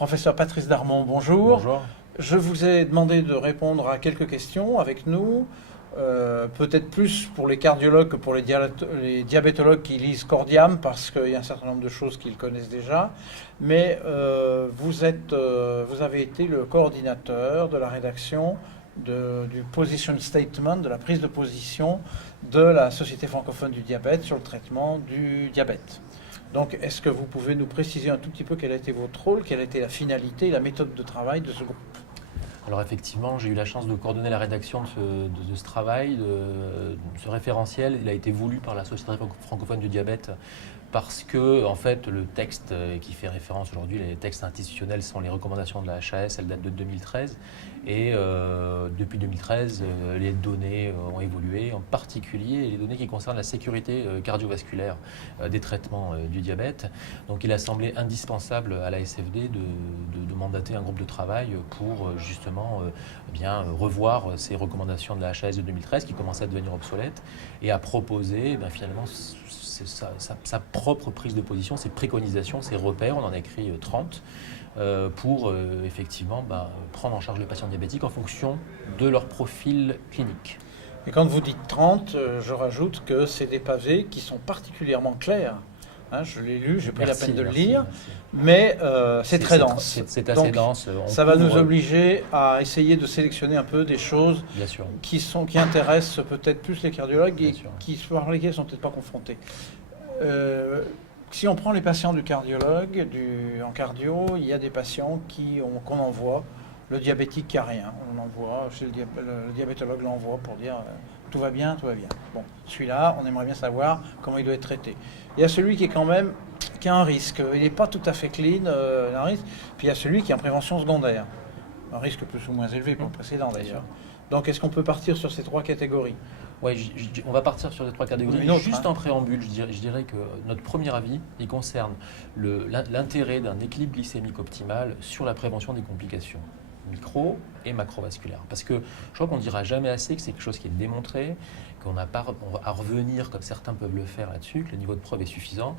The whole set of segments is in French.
Professeur Patrice Darmon, bonjour. Bonjour. Je vous ai demandé de répondre à quelques questions avec nous, peut-être plus pour les cardiologues que pour les diabétologues qui lisent Cordiam, parce qu'il y a un certain nombre de choses qu'ils connaissent déjà. Mais vous avez été le coordinateur de la rédaction du position statement, de la prise de position de la Société francophone du diabète sur le traitement du diabète. Donc, est-ce que vous pouvez nous préciser un tout petit peu quel a été votre rôle, quelle a été la finalité et la méthode de travail de ce groupe? Alors effectivement, j'ai eu la chance de coordonner la rédaction de ce travail, de ce référentiel. Il a été voulu par la Société francophone du diabète parce que, en fait, le texte qui fait référence aujourd'hui, les textes institutionnels sont les recommandations de la HAS, elles datent de 2013. Et depuis 2013, les données ont évolué, en particulier les données qui concernent la sécurité cardiovasculaire des traitements du diabète. Donc il a semblé indispensable à la SFD de mandater un groupe de travail pour justement revoir ces recommandations de la HAS de 2013 qui commençaient à devenir obsolètes et à proposer finalement sa propre prise de position, ses préconisations, ses repères. On en a écrit 30 pour effectivement prendre en charge les patients diabétiques en fonction de leur profil clinique. Et quand vous dites 30, je rajoute que c'est des pavés qui sont particulièrement clairs. Hein, je l'ai lu, j'ai pris la peine de le lire, mais c'est très dense. C'est assez donc, dense. Ça va nous obliger à essayer de sélectionner un peu des choses qui intéressent peut-être plus les cardiologues et par lesquelles ils ne sont peut-être pas confrontés. Si on prend les patients du cardiologue, en cardio, il y a des patients qu'on envoie, le diabétique qui n'a rien. On l'envoie, chez le diabétologue l'envoie pour dire tout va bien, tout va bien. Bon, celui-là, on aimerait bien savoir comment il doit être traité. Il y a celui qui a un risque. Il n'est pas tout à fait clean, un risque. Puis il y a celui qui est en prévention secondaire. Un risque plus ou moins élevé pour le précédent d'ailleurs. Donc est-ce qu'on peut partir sur ces trois catégories ? Oui, on va partir sur les trois catégories. En préambule, je dirais que notre premier avis, il concerne l'intérêt d'un équilibre glycémique optimal sur la prévention des complications micro et macrovasculaires. Parce que je crois qu'on ne dira jamais assez que c'est quelque chose qui est démontré, qu'on n'a pas à revenir comme certains peuvent le faire là-dessus, que le niveau de preuve est suffisant.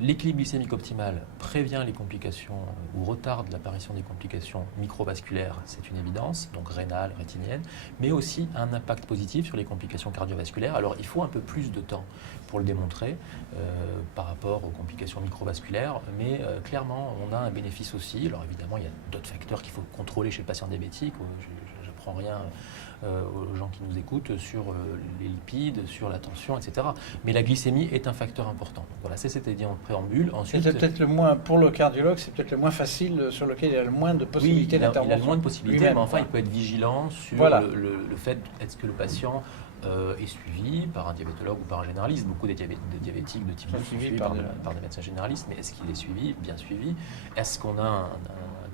L'équilibre glycémique optimal prévient les complications ou retarde l'apparition des complications microvasculaires, c'est une évidence, donc rénales, rétiniennes, mais aussi un impact positif sur les complications cardiovasculaires. Alors il faut un peu plus de temps pour le démontrer par rapport aux complications microvasculaires, mais clairement on a un bénéfice aussi. Alors évidemment il y a d'autres facteurs qu'il faut contrôler chez le patient diabétique, je n'apprends rien aux gens qui nous écoutent sur les lipides, sur la tension, etc. Mais la glycémie est un facteur important. Donc voilà, c'était dit en préambule. Ensuite, c'est peut-être le moins, pour le cardiologue, c'est peut-être le moins facile, sur lequel il a le moins de possibilités d'intervention. Il a le moins de possibilités, mais enfin, il peut être vigilant sur le fait, est-ce que le patient est suivi par un diabétologue ou par un généraliste. Beaucoup des diabétiques de type 2 sont suivis par des médecins généralistes, mais est-ce qu'il est suivi, bien suivi? Est-ce qu'on a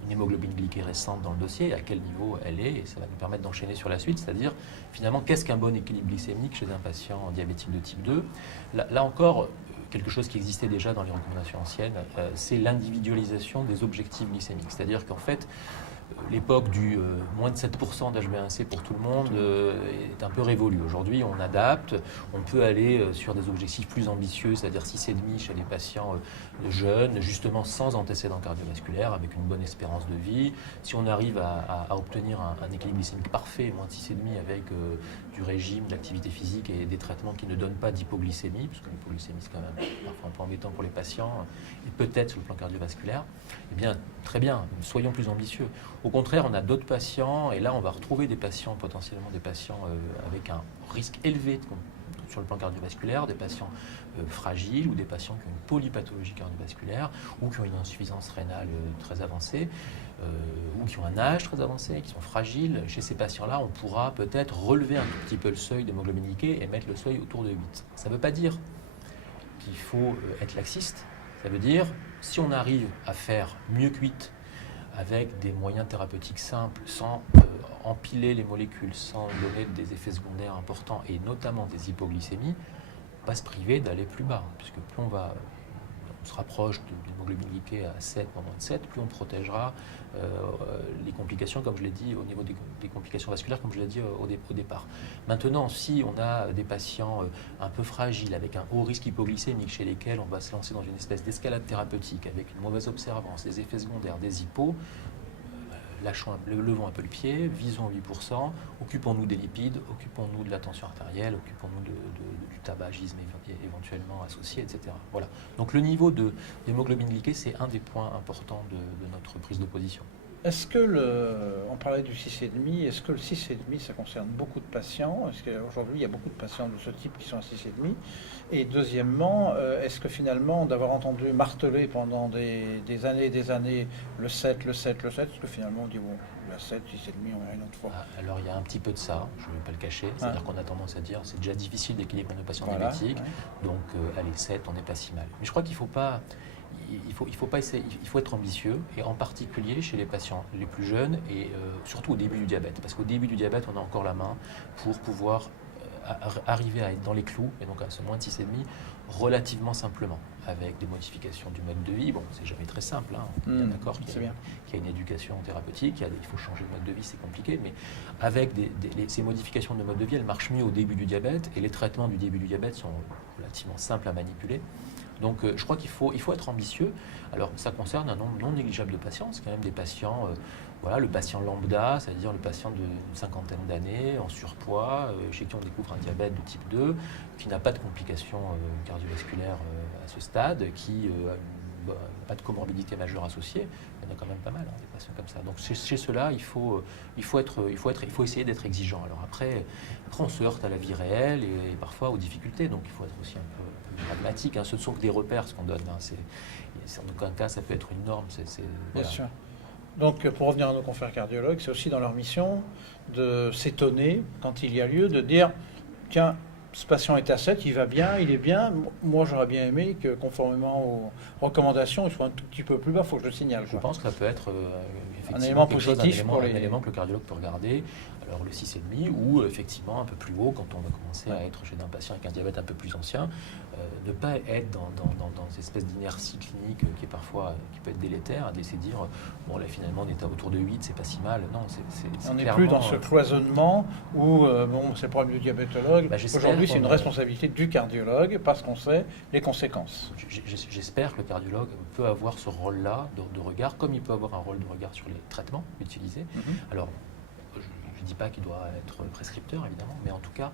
une hémoglobine glyquée récente dans le dossier, à quel niveau elle est, et ça va nous permettre d'enchaîner sur la suite, c'est-à-dire finalement qu'est-ce qu'un bon équilibre glycémique chez un patient diabétique de type 2. Là encore, quelque chose qui existait déjà dans les recommandations anciennes, c'est l'individualisation des objectifs glycémiques, c'est-à-dire qu'en fait, l'époque du moins de 7% d'HbA1c pour tout le monde est un peu révolue. Aujourd'hui, on adapte, on peut aller sur des objectifs plus ambitieux, c'est-à-dire 6,5 chez les patients jeunes, justement sans antécédents cardiovasculaires, avec une bonne espérance de vie. Si on arrive à obtenir un équilibre glycémique parfait, moins de 6,5 avec du régime, de l'activité physique et des traitements qui ne donnent pas d'hypoglycémie, parce que l'hypoglycémie c'est quand même parfois un peu embêtant pour les patients, et peut-être sur le plan cardiovasculaire, eh bien très bien, soyons plus ambitieux. Au contraire, on a d'autres patients, et là on va retrouver des patients, potentiellement des patients avec un risque élevé sur le plan cardiovasculaire, des patients fragiles ou des patients qui ont une polypathologie cardiovasculaire ou qui ont une insuffisance rénale très avancée ou qui ont un âge très avancé, qui sont fragiles. Chez ces patients-là, on pourra peut-être relever un tout petit peu le seuil d'hémoglobine glyquée et mettre le seuil autour de 8. Ça ne veut pas dire qu'il faut être laxiste. Ça veut dire, si on arrive à faire mieux que 8 avec des moyens thérapeutiques simples, sans empiler les molécules, sans donner des effets secondaires importants et notamment des hypoglycémies, pas se priver d'aller plus bas, puisque plus on va on se rapproche d'une hémoglobine glyquée à 7, moins de 7, plus on protégera les complications, comme je l'ai dit, au niveau des complications vasculaires, comme je l'ai dit au départ. Maintenant, si on a des patients un peu fragiles, avec un haut risque hypoglycémique, chez lesquels on va se lancer dans une espèce d'escalade thérapeutique, avec une mauvaise observance, des effets secondaires, des hypos, levons un peu le pied, visons 8%, occupons-nous des lipides, occupons-nous de la tension artérielle, occupons-nous du tabagisme éventuellement associé, etc. Voilà. Donc le niveau d'hémoglobine glyquée, c'est un des points importants de notre prise de position. Est-ce que on parlait du 6,5, est-ce que le 6,5 ça concerne beaucoup de patients? Est-ce qu'aujourd'hui il y a beaucoup de patients de ce type qui sont à 6,5? Et deuxièmement, est-ce que finalement d'avoir entendu marteler pendant des années et des années le 7, est-ce que finalement on dit bon, la 7, 6,5, on verra une autre fois? Alors il y a un petit peu de ça, je ne vais pas le cacher, c'est-à-dire qu'on a tendance à dire c'est déjà difficile d'équilibrer nos patients diabétiques, donc allez 7, on n'est pas si mal. Mais je crois qu'il ne faut pas... Il faut être ambitieux, et en particulier chez les patients les plus jeunes et surtout au début du diabète. Parce qu'au début du diabète, on a encore la main pour pouvoir arriver à être dans les clous, et donc à ce moins de 6,5 relativement simplement, avec des modifications du mode de vie. Bon, c'est jamais très simple, hein. On est bien d'accord qu'il y a une éducation thérapeutique, il faut changer de mode de vie, c'est compliqué, mais avec ces modifications de mode de vie, elles marchent mieux au début du diabète, et les traitements du début du diabète sont relativement simples à manipuler. Donc je crois qu'il faut être ambitieux. Alors ça concerne un nombre non négligeable de patients. C'est quand même des patients, le patient lambda, c'est-à-dire le patient d'une cinquantaine d'années, en surpoids, chez qui on découvre un diabète de type 2, qui n'a pas de complications cardiovasculaires à ce stade, qui n'a pas de comorbidité majeure associée. Il y en a quand même pas mal, des patients comme ça. Donc chez ceux-là, il faut essayer d'être exigeant. Alors après, on se heurte à la vie réelle et parfois aux difficultés. Donc il faut être aussi un peu pragmatique, hein. Ce ne sont que des repères, ce qu'on donne, hein. En aucun cas ça peut être une norme. Bien sûr. Donc pour revenir à nos confrères cardiologues, c'est aussi dans leur mission de s'étonner quand il y a lieu, de dire tiens, ce patient est à 7, il va bien, il est bien. Moi, j'aurais bien aimé que, conformément aux recommandations, il soit un tout petit peu plus bas. Il faut que je le signale. Je pense que ça peut être effectivement un élément positif, un élément que le cardiologue peut regarder. Alors le 6,5 ou effectivement un peu plus haut quand on va commencer à être chez un patient avec un diabète un peu plus ancien, ne pas être dans cette espèce d'inertie clinique qui peut être délétère, d'essayer de dire bon là finalement on est autour de 8, c'est pas si mal. Non, on n'est plus dans ce cloisonnement où c'est le problème du diabétologue. Aujourd'hui c'est une responsabilité du cardiologue parce qu'on sait les conséquences. J'espère que le cardiologue peut avoir ce rôle-là de regard, comme il peut avoir un rôle de regard sur les traitements utilisés. Alors je ne dis pas qu'il doit être prescripteur, évidemment, mais en tout cas,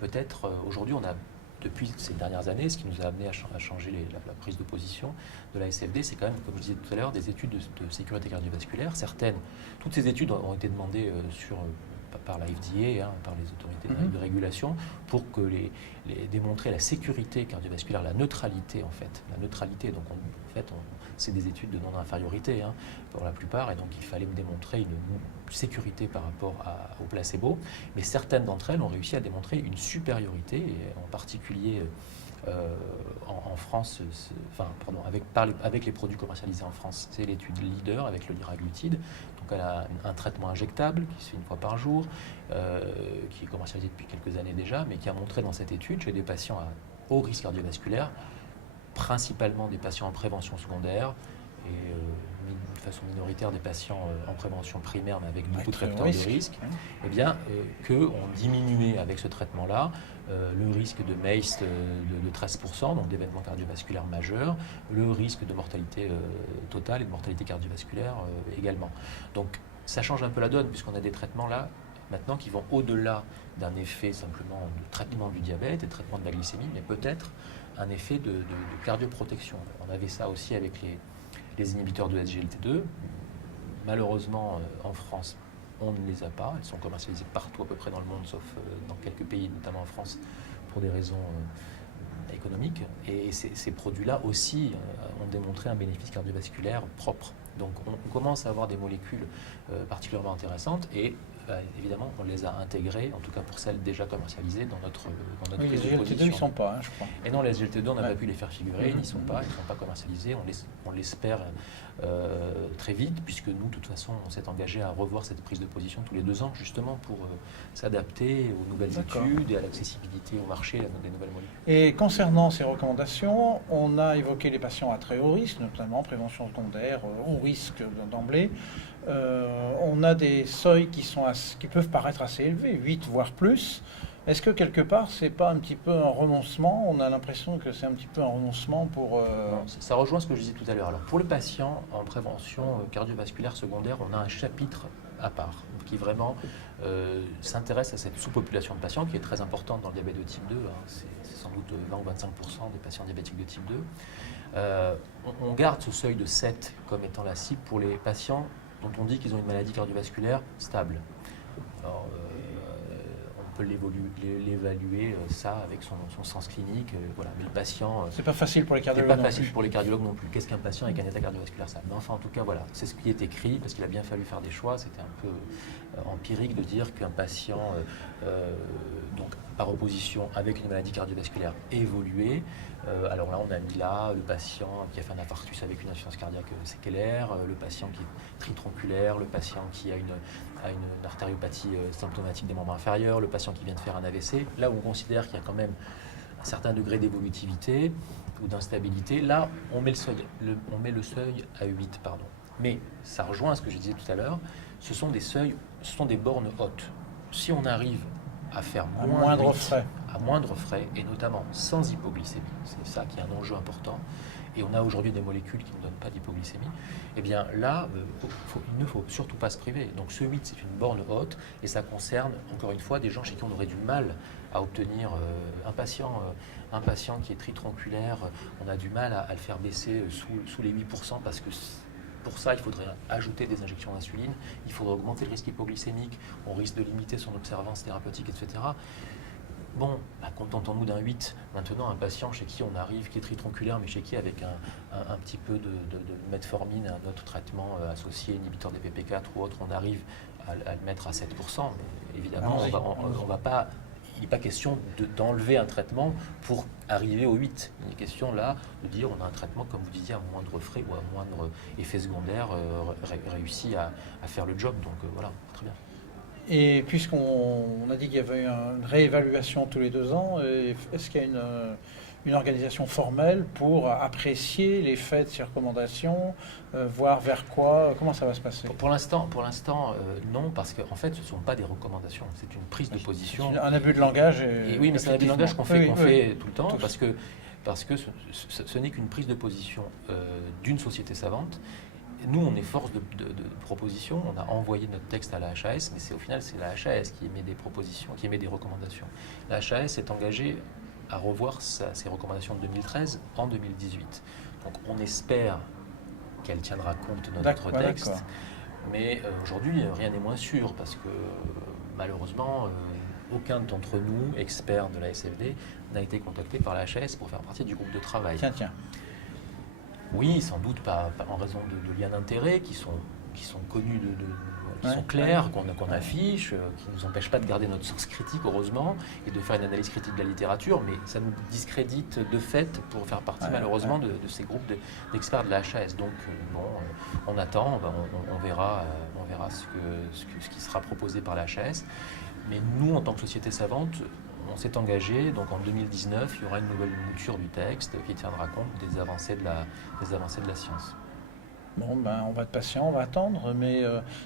peut-être, aujourd'hui, on a, depuis ces dernières années, ce qui nous a amené à changer la prise de position de la SFD, c'est quand même, comme je disais tout à l'heure, des études de sécurité cardiovasculaire. Toutes ces études ont été demandées par la FDA, par les autorités de régulation, pour que démontrer la sécurité cardiovasculaire, la neutralité en fait. La neutralité, donc c'est des études de non-infériorité pour la plupart, et donc il fallait me démontrer une sécurité par rapport au placebo, mais certaines d'entre elles ont réussi à démontrer une supériorité, et en particulier en France, avec les produits commercialisés en France, c'est l'étude leader avec le liraglutide. Donc elle a un traitement injectable qui se fait une fois par jour, qui est commercialisé depuis quelques années déjà, mais qui a montré dans cette étude chez des patients à haut risque cardiovasculaire, principalement des patients en prévention secondaire et de façon minoritaire des patients en prévention primaire mais avec beaucoup de facteurs de risque, qu'on diminuait avec ce traitement-là le risque de MACE de 13%, donc d'événements cardiovasculaires majeurs, le risque de mortalité totale et de mortalité cardiovasculaire également. Donc ça change un peu la donne puisqu'on a des traitements là maintenant qui vont au-delà d'un effet simplement de traitement du diabète et de traitement de la glycémie, mais peut-être un effet de cardioprotection. On avait ça aussi avec les inhibiteurs de SGLT2. Malheureusement, en France, on ne les a pas. Elles sont commercialisées partout à peu près dans le monde, sauf dans quelques pays, notamment en France, pour des raisons économiques. Et ces produits-là aussi ont démontré un bénéfice cardiovasculaire propre. Donc on commence à avoir des molécules particulièrement intéressantes et évidemment, on les a intégrés, en tout cas pour celles déjà commercialisées dans notre Oui, les prise de GLT2, position. ils ne sont pas, je crois. Et non, les SGLT2, on n'a pas pu les faire figurer, ils n'y sont Mhm. pas commercialisés. On l'espère très vite, puisque nous, de toute façon, on s'est engagé à revoir cette prise de position tous les 2 ans, justement pour s'adapter aux nouvelles études et à l'accessibilité au marché des nouvelles molécules. Et concernant ces recommandations, on a évoqué les patients à très haut risque, notamment prévention secondaire, haut risque d'emblée. On a des seuils qui peuvent paraître assez élevés, 8 voire plus. Est-ce que quelque part, c'est pas un petit peu un renoncement? On a l'impression que c'est un petit peu un renoncement pour... Non, ça rejoint ce que je disais tout à l'heure. Alors, pour le patient en prévention cardiovasculaire secondaire, on a un chapitre à part qui vraiment s'intéresse à cette sous-population de patients qui est très importante dans le diabète de type 2. C'est sans doute 20 ou 25% des patients diabétiques de type 2. On garde ce seuil de 7 comme étant la cible pour les patients dont on dit qu'ils ont une maladie cardiovasculaire stable. Alors, on peut l'évaluer ça avec son sens clinique, voilà. Mais le patient, c'est pas facile pour les cardiologues. C'est pas facile pour les cardiologues non plus. Qu'est-ce qu'un patient avec un état cardiovasculaire stable? Mais enfin, en tout cas, voilà, c'est ce qui est écrit parce qu'il a bien fallu faire des choix. C'était un peu empirique de dire qu'un patient, donc par opposition avec une maladie cardiovasculaire évoluée, alors là, on a mis là le patient qui a fait un infarctus avec une insuffisance cardiaque séquelaire, le patient qui est tritronculaire, le patient qui a une artériopathie symptomatique des membres inférieurs, le patient qui vient de faire un AVC. Là où on considère qu'il y a quand même un certain degré d'évolutivité ou d'instabilité, là, on met le seuil à 8, pardon. Mais ça rejoint ce que je disais tout à l'heure, ce sont des seuils, ce sont des bornes hautes. Si on arrive à faire à moindre frais, et notamment sans hypoglycémie, c'est ça qui est un enjeu important, et on a aujourd'hui des molécules qui ne donnent pas d'hypoglycémie, eh bien là, il ne faut surtout pas se priver. Donc ce 8, c'est une borne haute, et ça concerne, encore une fois, des gens chez qui on aurait du mal à obtenir un patient qui est tritronculaire, on a du mal à le faire baisser sous les 8%, parce que pour ça, il faudrait ajouter des injections d'insuline, il faudrait augmenter le risque hypoglycémique, on risque de limiter son observance thérapeutique, etc. Bon, contentons-nous d'un 8. Maintenant, un patient chez qui on arrive, qui est tritronculaire, mais chez qui, avec un petit peu de metformine, un autre traitement associé, inhibiteur des PP4 ou autre, on arrive à le mettre à 7%. Mais évidemment, on va pas... Il n'est pas question d'enlever un traitement pour arriver au 8. Il est question là de dire on a un traitement, comme vous disiez, à moindre frais ou à moindre effet secondaire réussi à faire le job. Donc voilà, très bien. Et puisqu'on a dit qu'il y avait une réévaluation tous les 2 ans, est-ce qu'il y a une organisation formelle pour apprécier l'effet de ces recommandations, voir vers quoi, comment ça va se passer? Pour l'instant, non, parce qu'en fait, ce ne sont pas des recommandations, c'est une prise de position. C'est un abus de langage. Oui, mais c'est un abus de langage qu'on fait tout le temps, tous. parce que ce n'est qu'une prise de position d'une société savante. Nous, on est force de proposition, on a envoyé notre texte à la HAS, mais au final, c'est la HAS qui émet des propositions, qui émet des recommandations. La HAS est engagée à revoir ses recommandations de 2013 en 2018. Donc, on espère qu'elle tiendra compte de notre texte, mais aujourd'hui, rien n'est moins sûr, parce que malheureusement, aucun d'entre nous, experts de la SFD, n'a été contacté par la HAS pour faire partie du groupe de travail. Tiens. Oui, sans doute pas en raison de liens d'intérêt qui sont connus, qui sont clairs, qu'on affiche, qui ne nous empêchent pas de garder notre sens critique, heureusement, et de faire une analyse critique de la littérature, mais ça nous discrédite de fait pour faire partie, malheureusement, de ces groupes d'experts de la HAS. Donc, on attend, on verra ce qui sera proposé par la HAS. Mais nous, en tant que société savante, on s'est engagé, donc en 2019, il y aura une nouvelle mouture du texte qui tiendra compte des avancées de la science. Bon, on va être patient, on va attendre, mais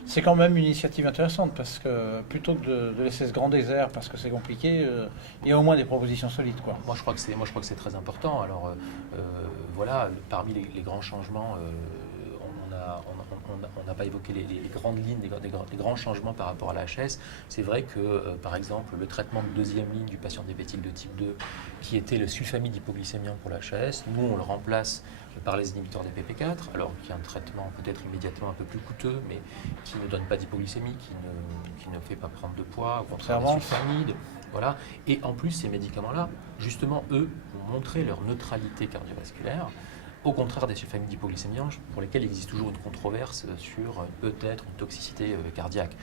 c'est quand même une initiative intéressante, parce que plutôt que de laisser ce grand désert, parce que c'est compliqué, il y a au moins des propositions solides, quoi. Moi, je crois que c'est très important. Alors, voilà, parmi les grands changements, on n'a pas évoqué les grandes lignes, les grands changements par rapport à la HS. C'est vrai que, par exemple, le traitement de deuxième ligne du patient diabétique de type 2, qui était le sulfamide hypoglycémien pour la HS, nous, on le remplace par les inhibiteurs des PP4, alors qu'il y a un traitement peut-être immédiatement un peu plus coûteux, mais qui ne donne pas d'hypoglycémie, qui ne fait pas prendre de poids, au contraire des sulfamides. Voilà. Et en plus, ces médicaments-là, justement, eux, ont montré leur neutralité cardiovasculaire au contraire des familles d'hypoglycémianges pour lesquelles il existe toujours une controverse sur peut-être une toxicité cardiaque.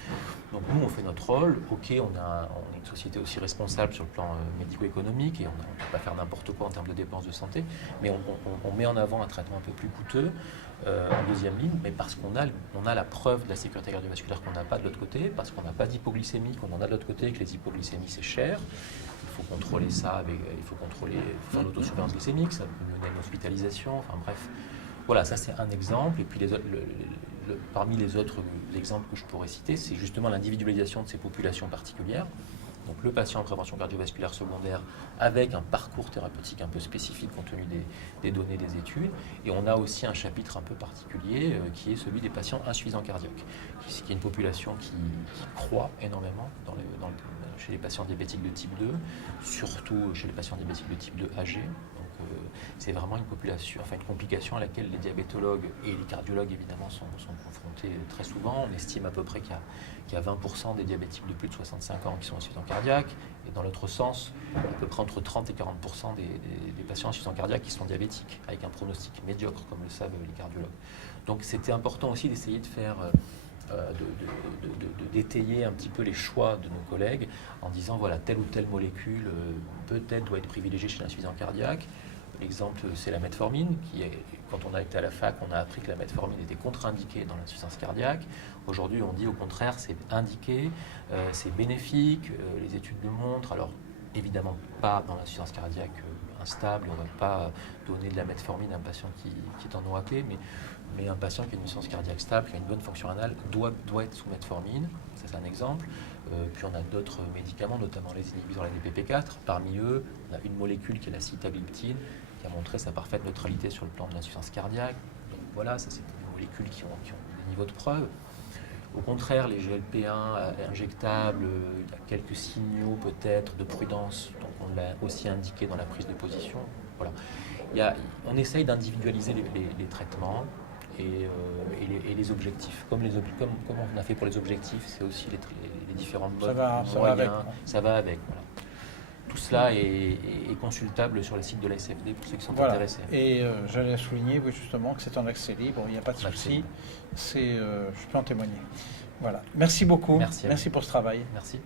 Donc nous, on fait notre rôle. Ok, on est une société aussi responsable sur le plan médico-économique et on ne peut pas faire n'importe quoi en termes de dépenses de santé, mais on met en avant un traitement un peu plus coûteux en deuxième ligne, mais parce qu'on a la preuve de la sécurité cardiovasculaire qu'on n'a pas de l'autre côté, parce qu'on n'a pas d'hypoglycémie, qu'on en a de l'autre côté, que les hypoglycémies c'est cher. Il faut contrôler ça, il faut faire l'autosurveillance glycémique, ça peut mener à une hospitalisation, enfin bref. Voilà, ça c'est un exemple. Et puis parmi les autres exemples que je pourrais citer, c'est justement l'individualisation de ces populations particulières. Donc le patient en prévention cardiovasculaire secondaire avec un parcours thérapeutique un peu spécifique compte tenu des données des études. Et on a aussi un chapitre un peu particulier qui est celui des patients insuffisants cardiaques, qui est une population qui croît énormément chez les patients diabétiques de type 2, surtout chez les patients diabétiques de type 2 âgés. Donc c'est vraiment une complication à laquelle les diabétologues et les cardiologues évidemment sont confrontés très souvent. On estime à peu près qu'il y a 20% des diabétiques de plus de 65 ans qui sont insuffisants cardiaques, et dans l'autre sens, à peu près entre 30 et 40% des patients insuffisants cardiaques qui sont diabétiques, avec un pronostic médiocre, comme le savent les cardiologues. Donc c'était important aussi d'essayer de faire... d'étayer un petit peu les choix de nos collègues en disant voilà, telle ou telle molécule peut-être doit être privilégiée chez l'insuffisant cardiaque. L'exemple, c'est la metformine, quand on a été à la fac, on a appris que la metformine était contre-indiquée dans l'insuffisance cardiaque. Aujourd'hui, on dit au contraire, c'est indiqué, c'est bénéfique, les études le montrent. Alors, évidemment pas dans l'insuffisance cardiaque instable, on ne va pas donner de la metformine à un patient qui est en OAP, mais un patient qui a une insuffisance cardiaque stable, qui a une bonne fonction rénale, doit être sous metformine. Ça, c'est un exemple. Puis on a d'autres médicaments, notamment les inhibiteurs de la DPP4. Parmi eux, on a une molécule qui est la sitagliptine, qui a montré sa parfaite neutralité sur le plan de l'insuffisance cardiaque. Donc voilà, ça c'est des molécules qui ont des niveaux de preuve. Au contraire, les GLP-1 injectables, il y a quelques signaux peut-être de prudence, donc on l'a aussi indiqué dans la prise de position. Voilà. On essaye d'individualiser les traitements et les objectifs. Comme on a fait pour les objectifs, c'est aussi les différents modes moyens. Ça va avec. Voilà. Tout cela est consultable sur le site de l'ASFD pour ceux qui sont intéressés. Et j'allais souligner justement que c'est en accès libre, il n'y a pas de souci, je peux en témoigner. Voilà. Merci beaucoup. Merci pour ce travail. Merci.